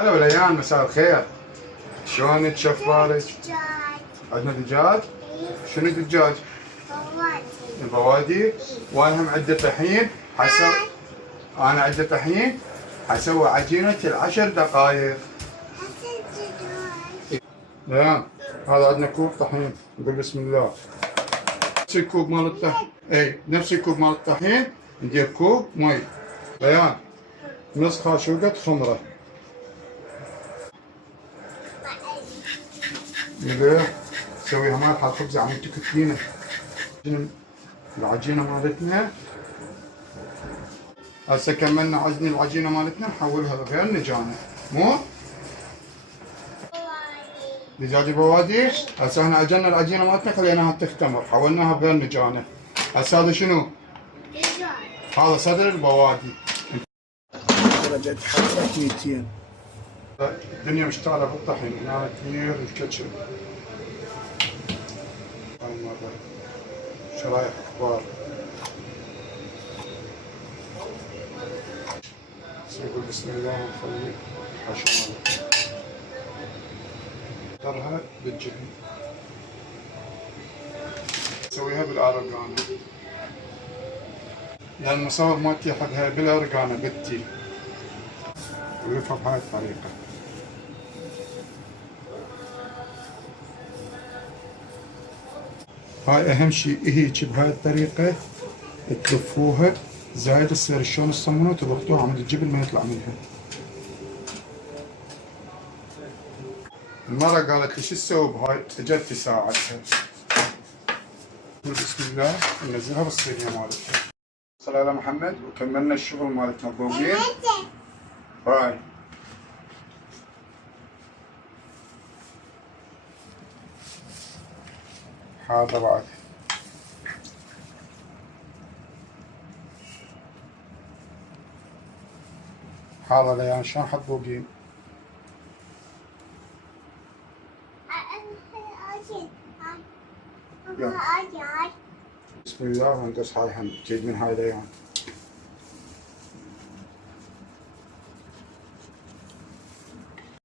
هلا وليان، مساء الخير. شلونك؟ شو اخبارك؟ دجاج. عندنا دجاج؟ إيه. شنو دجاج؟ بوادي. البوادي؟ إيه. وانا هم عندي طحين. انا عندي طحين حسوي عجينة ال10 دقائق. حسن دجاج. ليان، هذا عندنا كوب طحين، نقول بسم الله. نفس الكوب مال الطحين، اي نفس الكوب مال الطحين ندير كوب مي. ليان، نص خاشوقة خمرة. ليه؟ نسويها مالحة الخبز عم تكتينه. العجينة مالتنا هسه كملنا عجن العجينة مالتنا، نحولها لغير نجانة، مو؟ دجاج بوادي. هسه احنا عجننا العجينة مالتنا خليناها تختمر، حولناها بغير نجانة. هسه هذا شنو؟ دجاج. هذا صدر البوادي. درجة حرارة 200. الدنيا مشتعلة بالطحين، هنا كثير الكاتشب. هاي مرة شرايح كبار. نقول بسم الله ونخلي حشو مالتنا. نحضرها بالجبن. نسويها بالأرجانة. يعني المصور مالتي أخذها بالأرجانة بالتي. ولفها بهاي الطريقة. هاي أهم شيء هيك بهاي الطريقة تلفوها زايد تصير شلون الصمونة وتضغطوها عند الجبن ما يطلع منها. المرة قالت لي شو تسوي بهاي؟ اجت تساعدها. بسم الله ننزلها بالصينية مالتها. صلى على محمد وكملنا الشغل مالتنا فوقين. هاي هذا بعد هذا ليان شلون حطوقين. بسم الله ونقص هاي هم جيد من هاي ليان.